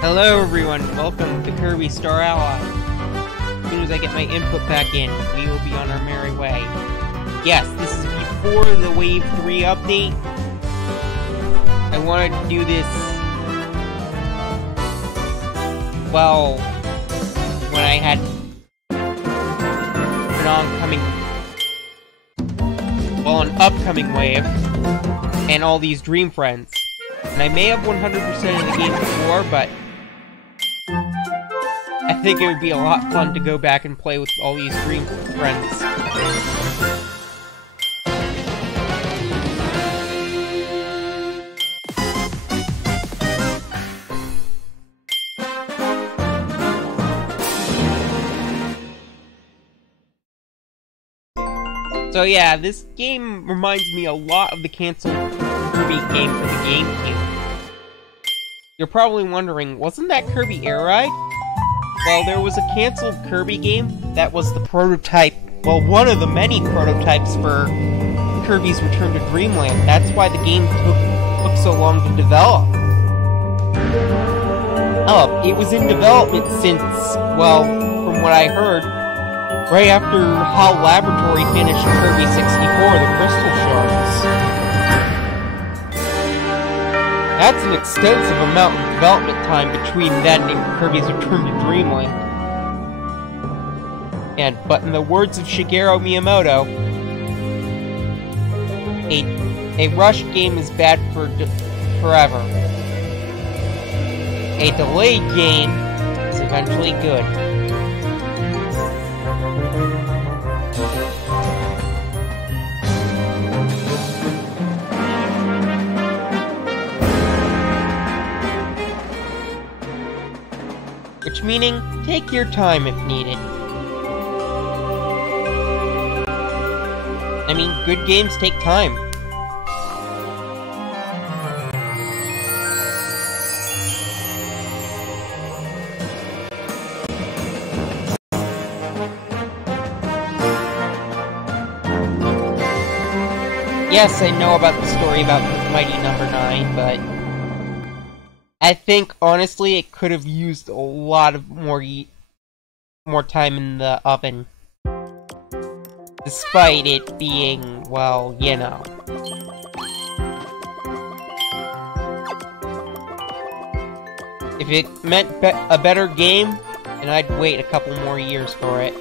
Hello everyone, welcome to Kirby Star Ally. As soon as I get my input back in, we will be on our merry way. Yes, this is before the Wave 3 update. I wanted to do this, well, when I had an upcoming wave, and all these Dream Friends. And I may have 100% of the game before, but I think it would be a lot fun to go back and play with all these Dream Friends. So yeah, this game reminds me a lot of the canceled Kirby game for the GameCube. You're probably wondering, wasn't that Kirby Air Ride? Well, there was a canceled Kirby game that was the prototype, well, one of the many prototypes for Kirby's Return to Dreamland. That's why the game took so long to develop. Oh, it was in development since, well, from what I heard, right after HAL Laboratory finished Kirby 64, the Crystal Shards. That's an extensive amount of development time between then and Kirby's Return to Dreamland. But in the words of Shigeru Miyamoto, a rushed game is bad for forever. A delayed game is eventually good. Which meaning, take your time if needed. I mean, good games take time. Yes, I know about the story about Mighty Number 9, but I think, honestly, it could have used a lot of more time in the oven. Despite it being, well, you know. If it meant a better game, then I'd wait a couple more years for it.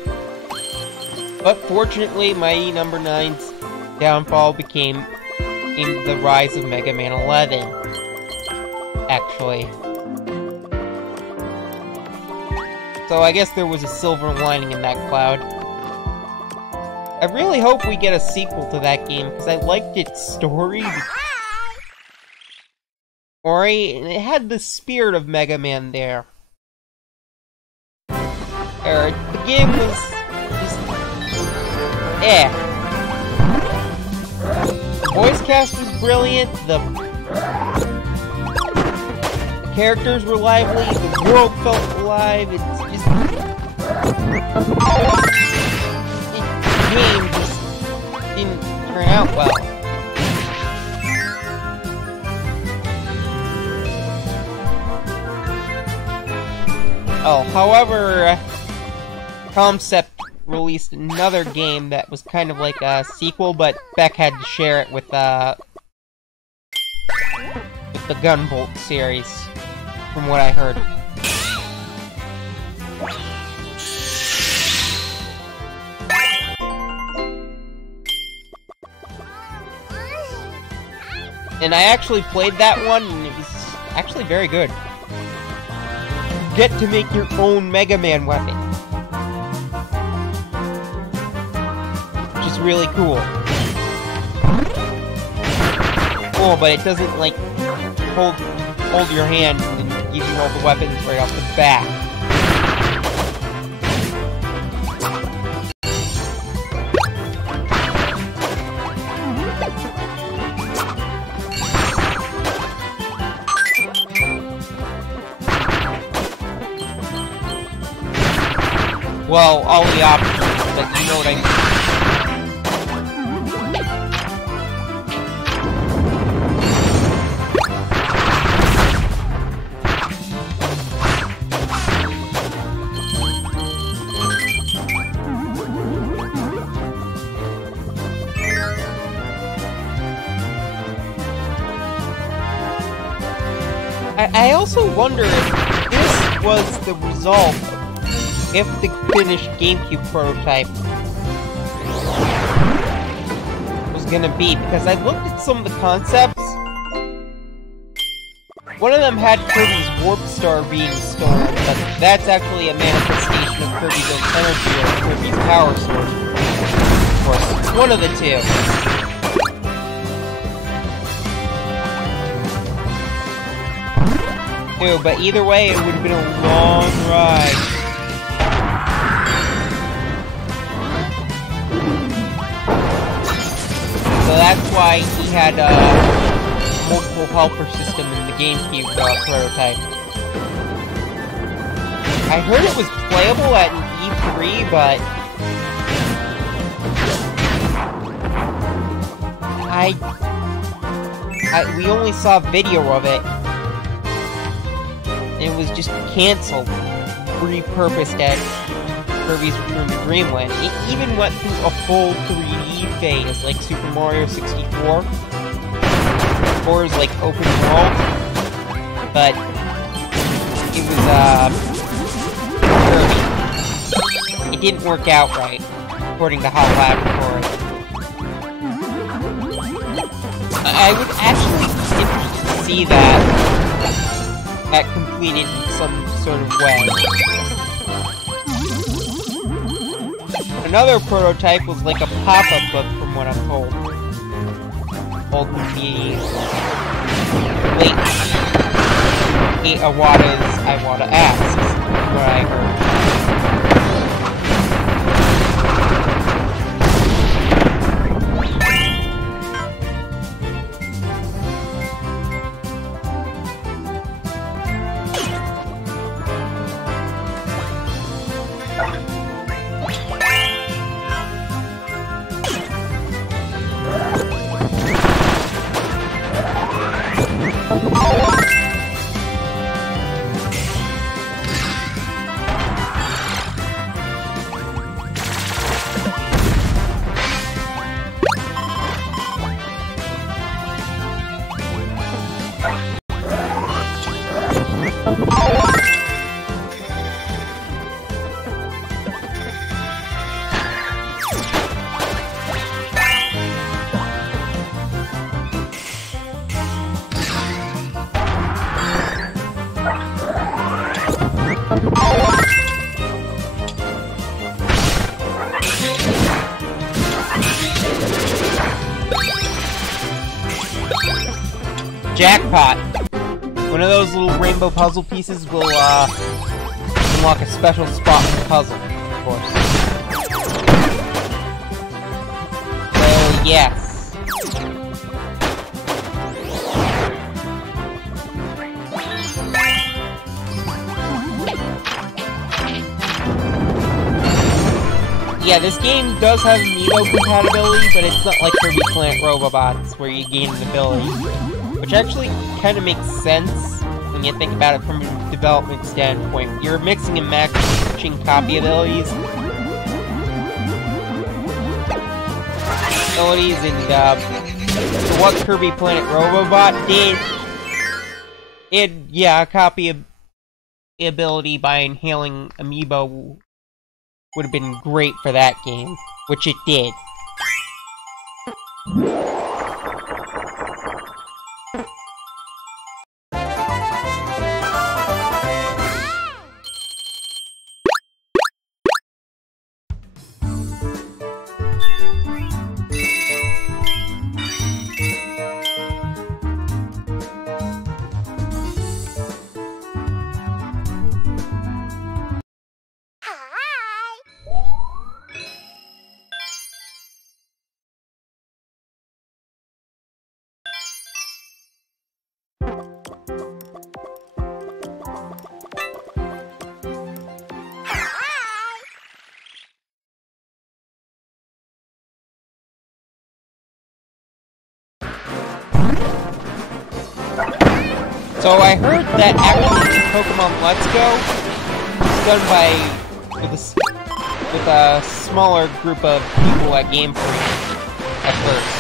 But fortunately, Mighty Number 9's downfall became the rise of Mega Man 11. Actually. So I guess there was a silver lining in that cloud. I really hope we get a sequel to that game, because I liked its story. And it had the spirit of Mega Man there. The game was just... The voice cast was brilliant, the characters were lively, the world felt alive, it's just... The game just didn't turn out well. Oh, however, Concept released another game that was kind of like a sequel, but Beck had to share it with the Gunvolt series, from what I heard. And I actually played that one, and it was actually very good. You get to make your own Mega Man weapon. Which is really cool. Cool, but it doesn't, like, hold your hand and give you all the weapons right off the bat. Well, all the options, but you know what I mean. I also wonder if this was the result of if the finished GameCube prototype was gonna be, because I looked at some of the concepts. One of them had Kirby's Warp Star being stolen, but that's actually a manifestation of Kirby's own energy or Kirby's power source. Of course, it's one of the two. But either way, it would have been a long ride. So that's why he had a multiple helper system in the GameCube prototype. I heard it was playable at an E3, but we only saw video of it. It was just cancelled, repurposed as Kirby's Return to Dreamland. It even went through a full 3D phase, like Super Mario 64, or is like open world, but it was Kirby. It didn't work out right, according to HAL Laboratory. I would actually be interested to see that completed in some sort of way. Another prototype was like a pop-up book, from what I'm told. Old the late Iwata asks, what I heard. Jackpot! One of those little rainbow puzzle pieces will, unlock a special spot in the puzzle, of course. So, yes. Yeah, this game does have Amiibo compatibility, but it's not like Kirby Plant Robobots, where you gain an ability. Which actually kind of makes sense when you think about it from a development standpoint. You're mixing and matching copy abilities. And, so what Kirby Planet Robobot did, a copy of the ability by inhaling Amiibo would have been great for that game, which it did. So I heard that actually Pokemon Let's Go is done with a smaller group of people at Game Freak at first.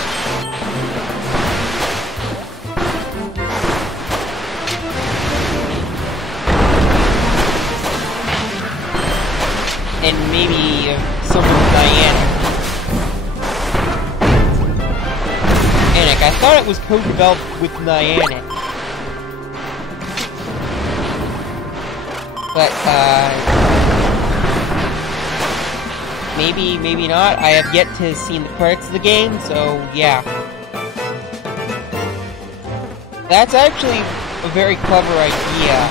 And maybe someone with Niantic. I thought it was co-developed with Niantic. But, maybe not. I have yet to see the credits of the game, so yeah. That's actually a very clever idea.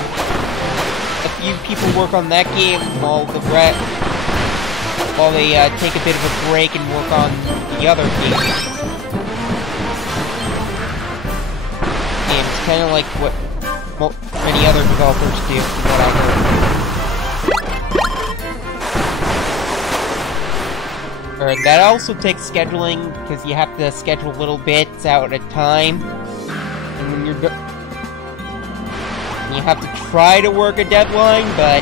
A few people work on that game while they take a bit of a break and work on the other games. It's kind of like what many other developers do, from what I heard. That also takes scheduling, because you have to schedule little bits out at a time. And when you're you have to try to work a deadline, but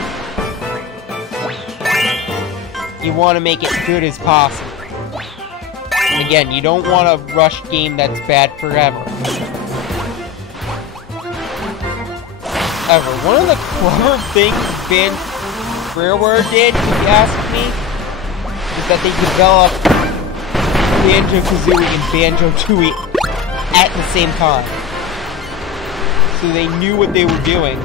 you want to make it good as possible. And again, you don't want a rushed game that's bad forever. However, one of the clever things Rareware did, if you ask me, is that they developed Banjo-Kazooie and Banjo-Tooie at the same time. So they knew what they were doing.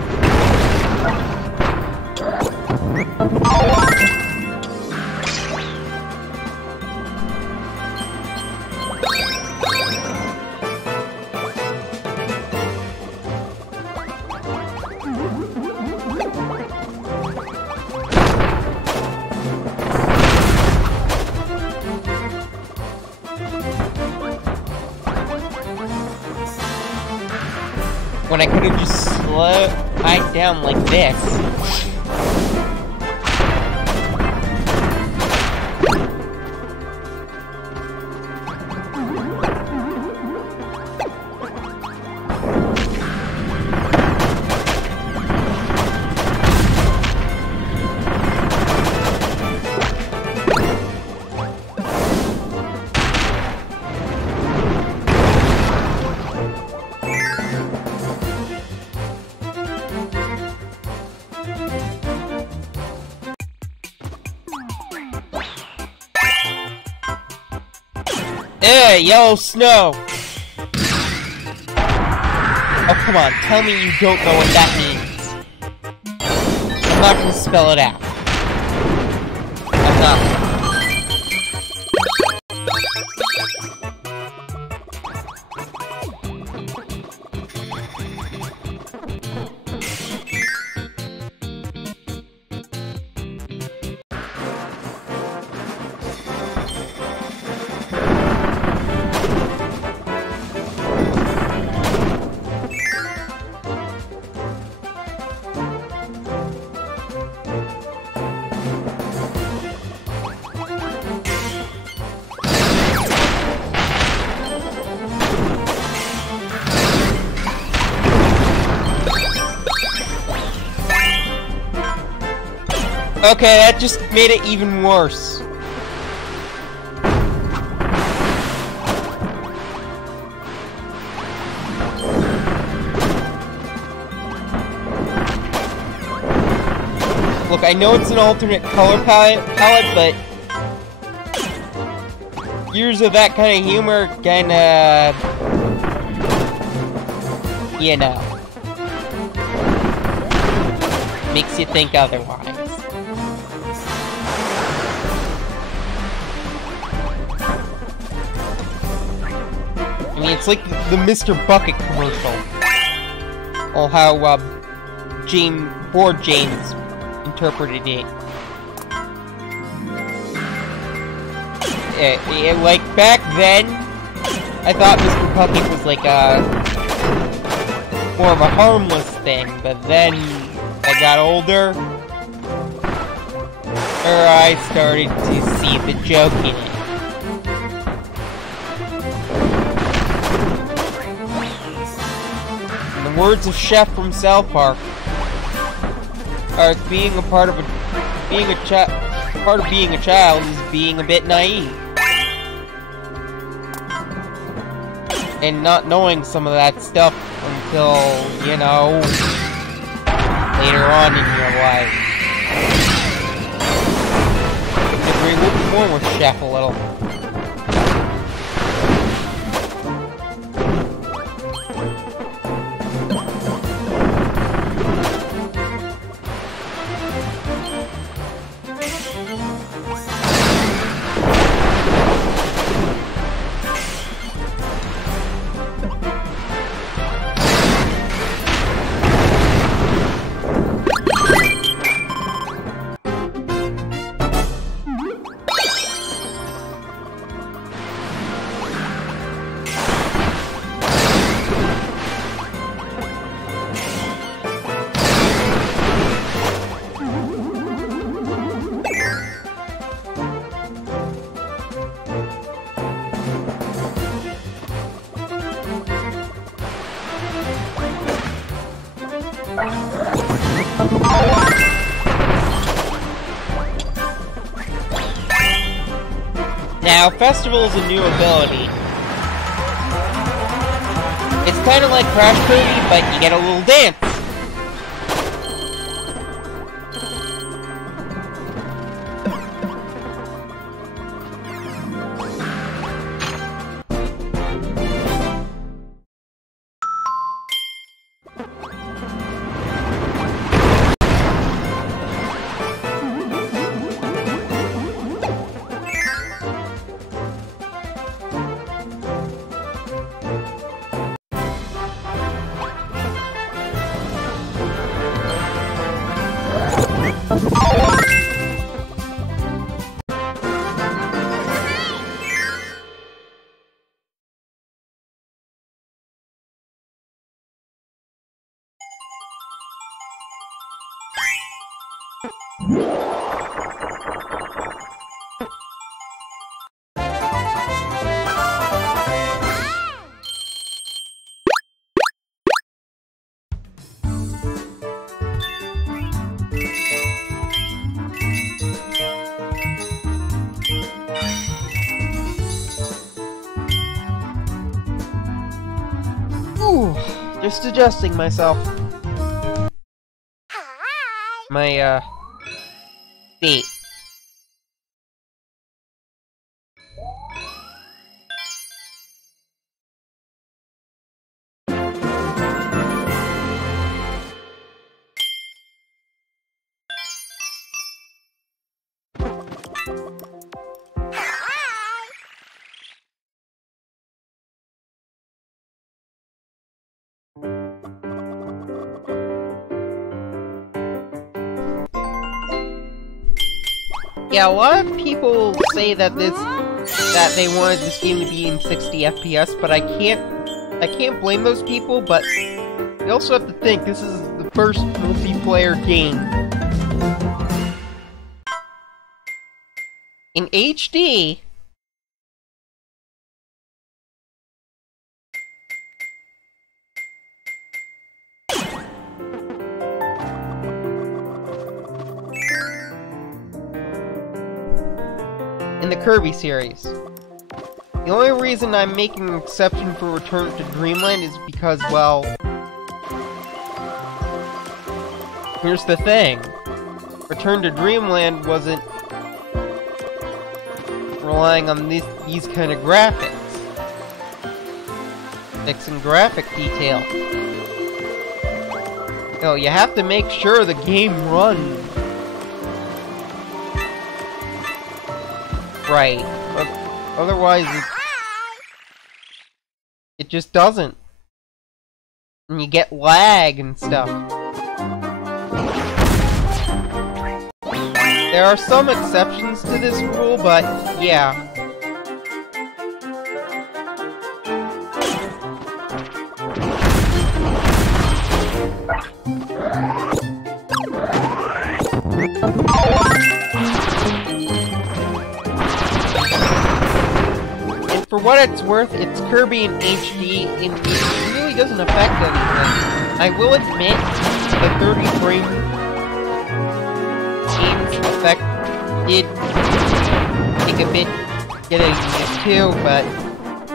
When I could have just slowed down like this. Yellow snow! Oh, come on, tell me you don't know what that means. I'm not gonna spell it out. I'm not. Okay, that just made it even worse. Look, I know it's an alternate color palette, but years of that kind of humor kinda, you know, makes you think otherwise. I mean, it's like the Mr. Bucket commercial. Or how, James interpreted it. Like, back then, I thought Mr. Bucket was like more of a harmless thing, but then I got older, I started to see the joke in it. words of Chef from South Park, being a child is being a bit naive. And not knowing some of that stuff until, you know, later on in your life. Agree more with Chef a little. Now, Festival is a new ability. It's kind of like Crash Kirby, but you get a little dance. Just adjusting myself. My, state. Yeah, a lot of people say that they wanted this game to be in 60 FPS, but I can't blame those people, but you also have to think this is the first multiplayer game in HD. In the Kirby series. The only reason I'm making an exception for Return to Dreamland is because, well, here's the thing. Return to Dreamland wasn't relying on these kind of graphics. Fixing graphic detail. No, you have to make sure the game runs right, but otherwise it just doesn't. And you get lag and stuff. There are some exceptions to this rule, but yeah. For what it's worth, it's Kirby in HD, and it really doesn't affect anything. I will admit, the 30 frame game's effect did take a bit getting used to, but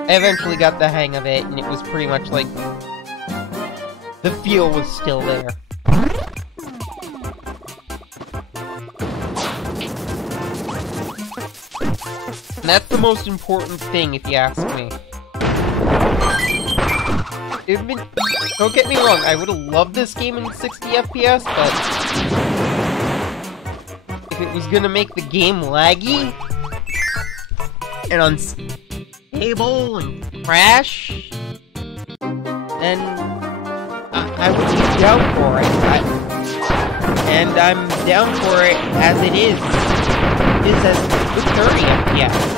I eventually got the hang of it, and it was pretty much like the feel was still there. And that's the most important thing, if you ask me. Don't get me wrong, I would've loved this game in 60 FPS, but if it was gonna make the game laggy and unstable and crash, then I would be down for it. And I'm down for it as it is. It is as with 30 FPS.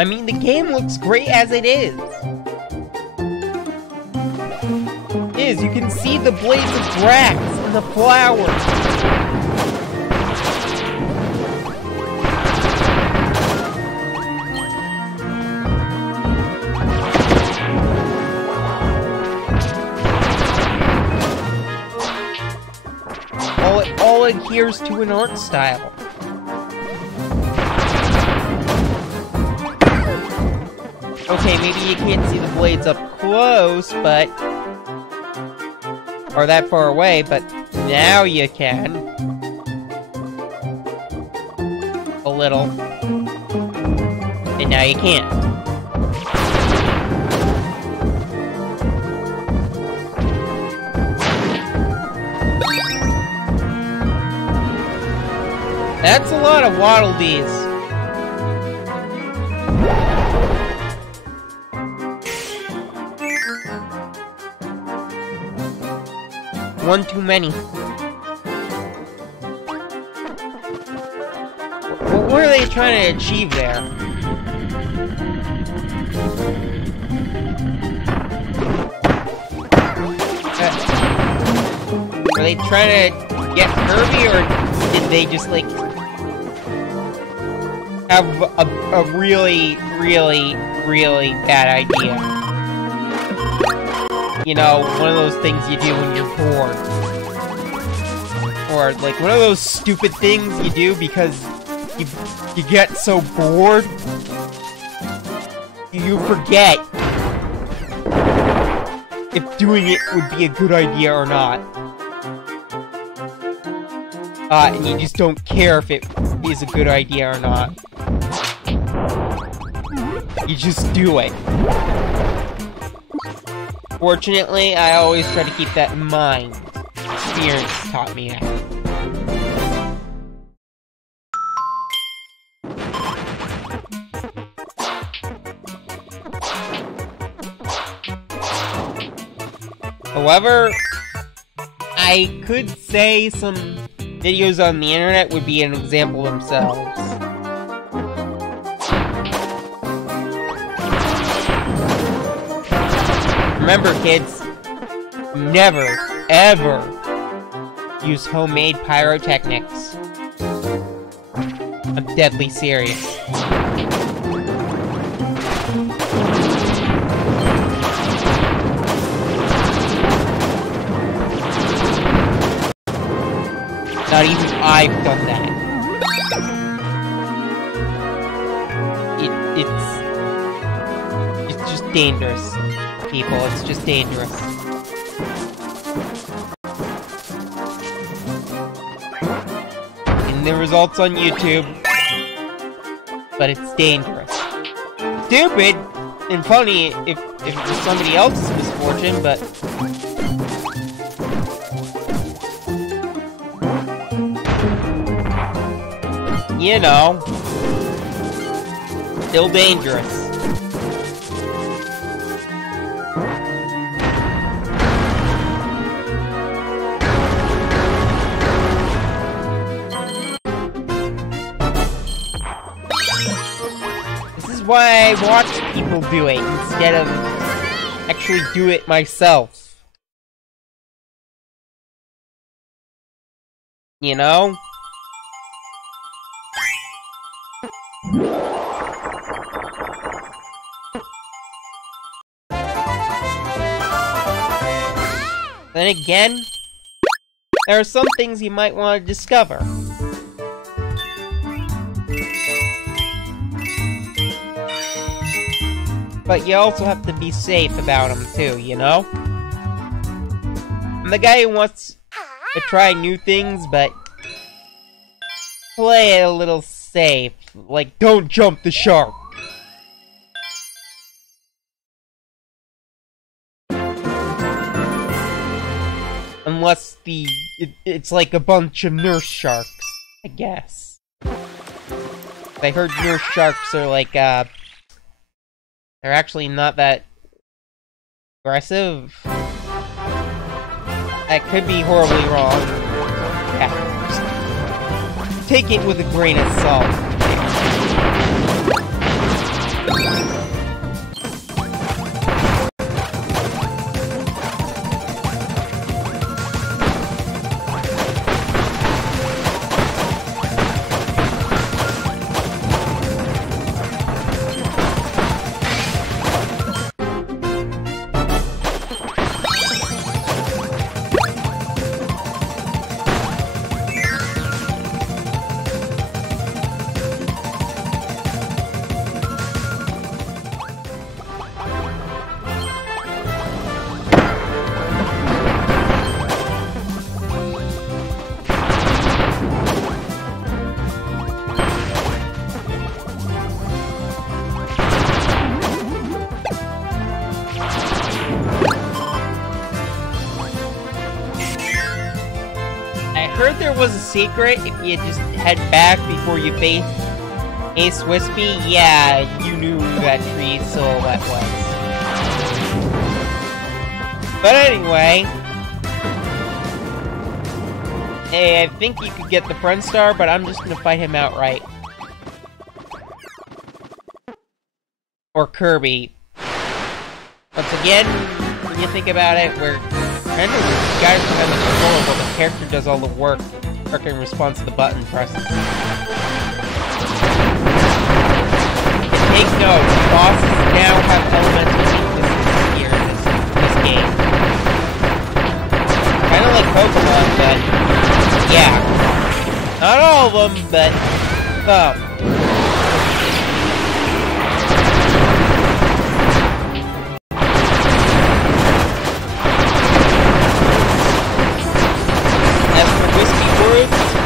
I mean, the game looks great as it is. You can see the blades of grass and the flowers. All adheres to an art style. Okay, maybe you can't see the blades up close, but... or that far away, but now you can. A little. And now you can't. That's a lot of Waddle Dees. One too many. What are they trying to achieve there? Are they trying to get Kirby, or did they just, like, have a really, really, really bad idea? You know, one of those things you do when you're bored. Or, like, one of those stupid things you do because you get so bored, you forget if doing it would be a good idea or not. And you just don't care if it is a good idea or not. You just do it. Fortunately, I always try to keep that in mind. Experience taught me that. However, I could say some videos on the internet would be an example themselves. Remember, kids, never, ever use homemade pyrotechnics. I'm deadly serious. Not even I've done that. It's just dangerous, people. It's just dangerous. And the results on YouTube, but it's dangerous. Stupid and funny if it was somebody else's misfortune, but you know, still dangerous. This is why I watch people do it instead of actually do it myself. You know? Then again, there are some things you might want to discover. But you also have to be safe about them too, you know? I'm the guy who wants to try new things, but play it a little safe. Like, don't jump the shark. Unless it's like a bunch of nurse sharks, I guess. I heard nurse sharks are like, they're actually not that aggressive. That could be horribly wrong. Yeah. Just take it with a grain of salt. Was a secret if you just head back before you face Ace Wispy. Yeah, you knew that tree soul that was. But anyway, hey, I think you could get the Friend Star, but I'm just gonna fight him outright. Or Kirby. Once again, when you think about it, we're kind of guys are kind of controllable. The character does all the work in response to the button presses. Take note, bosses now have elemental weaknesses here in this game. Kind of like Pokemon, but yeah. Not all of them, but some.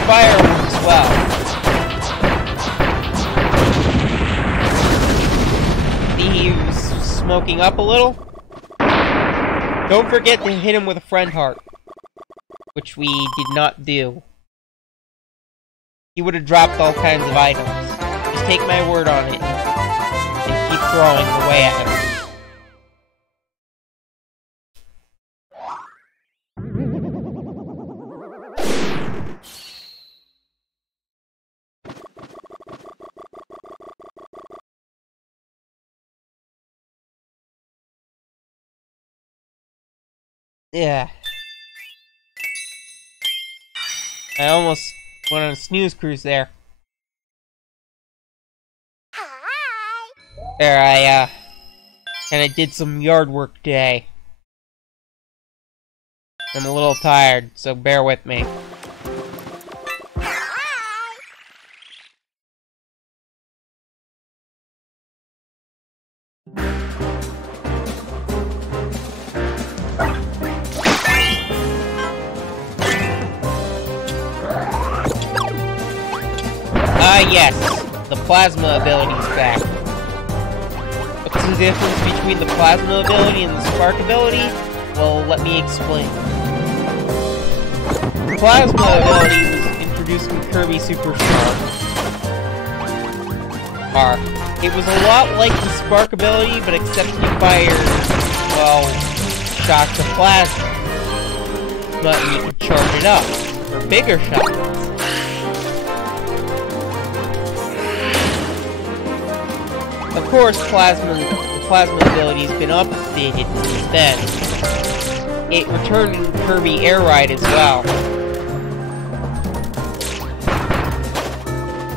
Fire as well. See, he was smoking up a little. Don't forget to hit him with a friend heart, which we did not do. He would have dropped all kinds of items. Just take my word on it and keep throwing away at him. Yeah. I almost went on a snooze cruise there. Hi. There, I kinda did some yard work today. I'm a little tired, so bear with me. Yes, the plasma ability's back. What's the difference between the plasma ability and the spark ability? Well, let me explain. The plasma ability was introduced in Kirby Superstar, are. It was a lot like the spark ability, but except you fired, well, shots of plasma. But you could charge it up for bigger shots. Of course, the plasma ability's been updated since then. It returned in Kirby Air Ride as well.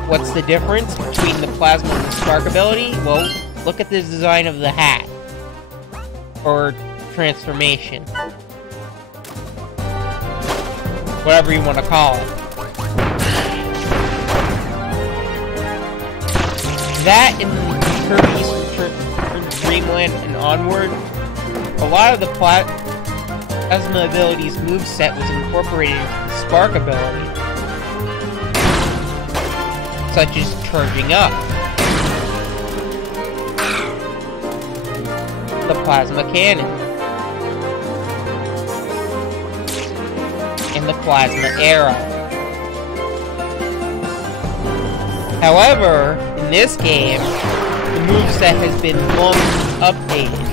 What's the difference between the plasma and the spark ability? Well, look at the design of the hat. Or transformation. Whatever you want to call it. That in Kirby's Return to Dreamland and onward, a lot of the plasma ability's moveset was incorporated into the spark ability. Such as charging up. The plasma cannon. And the plasma arrow. However, in this game, the moveset has been long updated.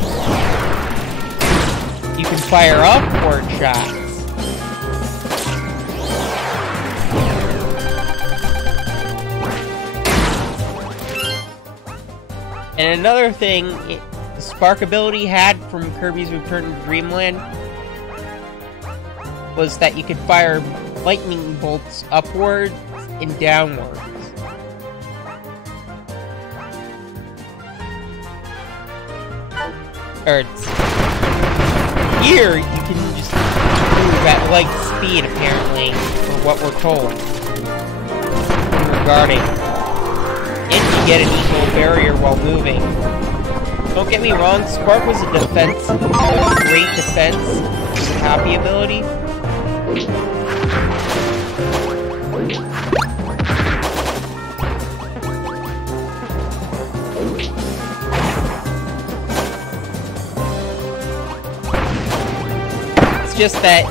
You can fire upward shots. And another thing the spark ability had from Kirby's Return to Dreamland was that you could fire lightning bolts upwards and downwards. Here, you can just move at light speed, apparently, for what we're told. Regarding. And you get an equal barrier while moving. Don't get me wrong, Spark was a defense, a great defense, copy ability. It's just that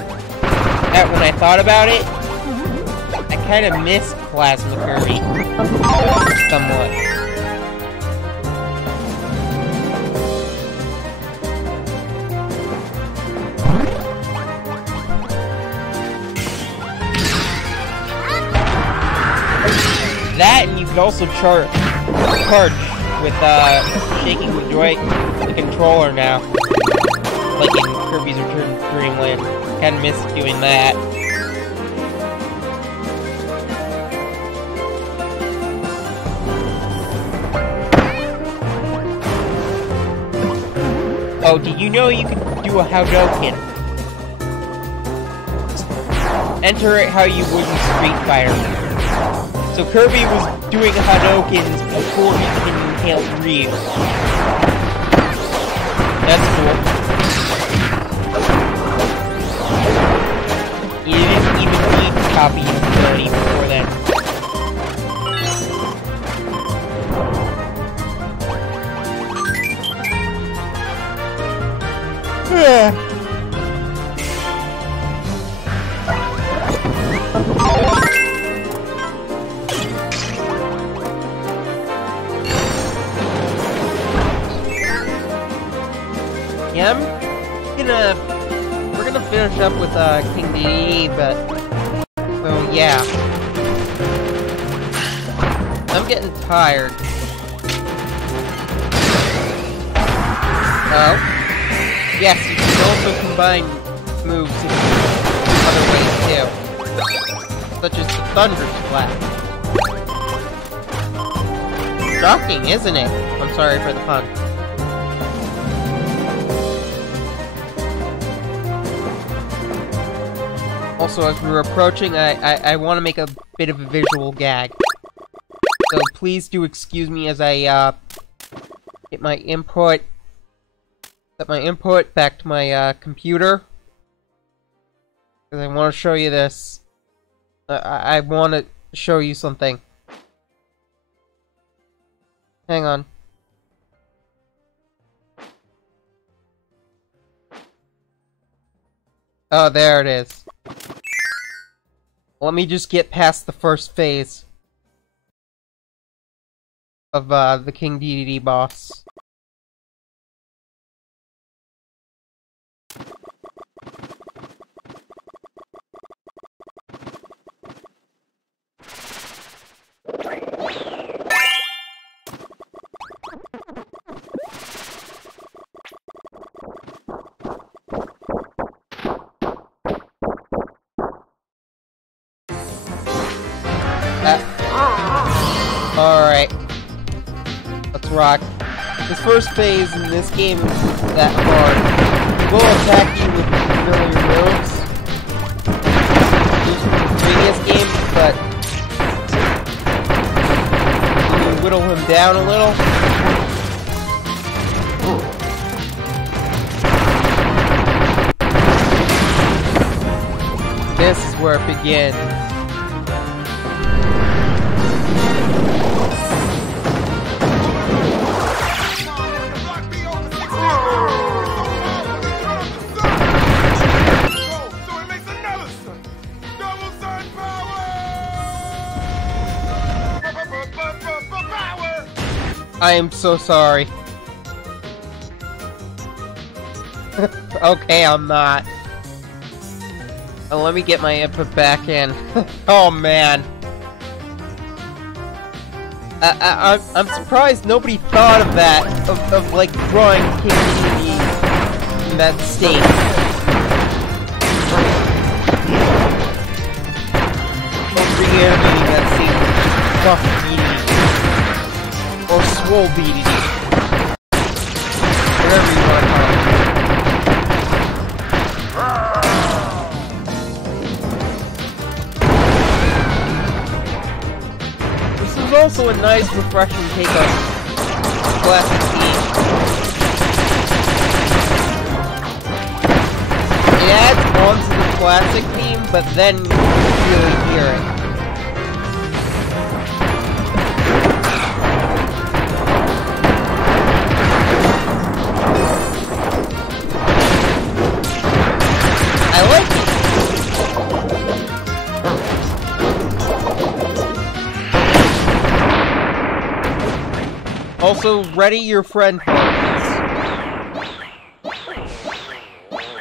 when I thought about it, I kind of missed Plasma Kirby somewhat. That, and you could also charge with shaking the controller now, like in Kirby's Return to Dreamland. Kind of missed doing that. Oh, did you know you could do a Hadouken? Enter it how you would in Street Fighter. So Kirby was doing Hadoukens before he could inhale Dream. That's cool. You didn't even need to copy his ability before then. Yeah, we're gonna finish up with King DD, but well, yeah, I'm getting tired. Oh, yes, you can also combine moves in other ways too, such as the Thunder Slap. Shocking, isn't it? I'm sorry for the pun. Also, as we're approaching, I want to make a bit of a visual gag. So please do excuse me as I get my input, set my input back to my computer. Because I want to show you this. I want to show you something. Hang on. Oh, there it is. Let me just get past the first phase. of the King DDD boss. Alright. Let's rock. This first phase in this game isn't that hard. We'll attack you with familiar moves. Used from the previous game, but you whittle him down a little. This is where it begins. I am so sorry. Okay, I'm not. Let me get my input back in. Oh man. I'm surprised nobody thought of that, of like drawing King DDD in that state. Or reanimating that scene with just buff DDD. Or swole DDD. Whatever you want to call it. This is also a nice, refreshing take on classic theme. It adds on to the classic theme, but then you really hear it. I like it. Also, ready your friend points.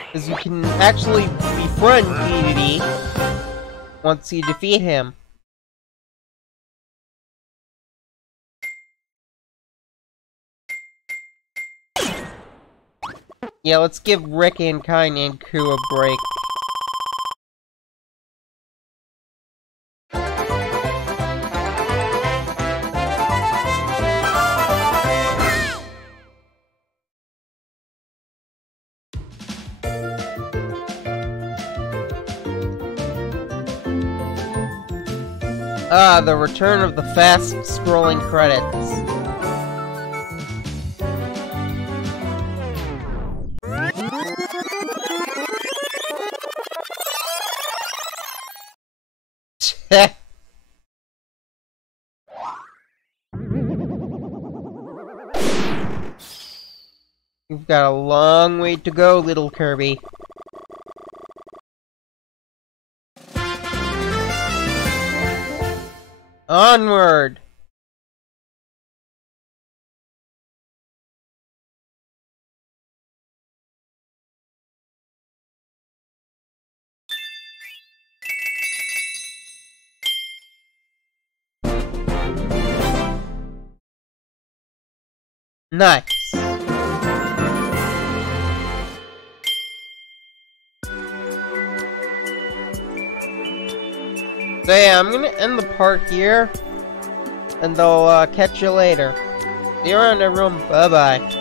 Because you can actually befriend DDD once you defeat him. Yeah, let's give Rick and Kine and Ku a break. Ah, the return of the fast-scrolling credits. You've got a long way to go, little Kirby. Onward! Nice. So yeah, I'm gonna end the part here, and I'll catch you later. See you around, everyone. Bye-bye.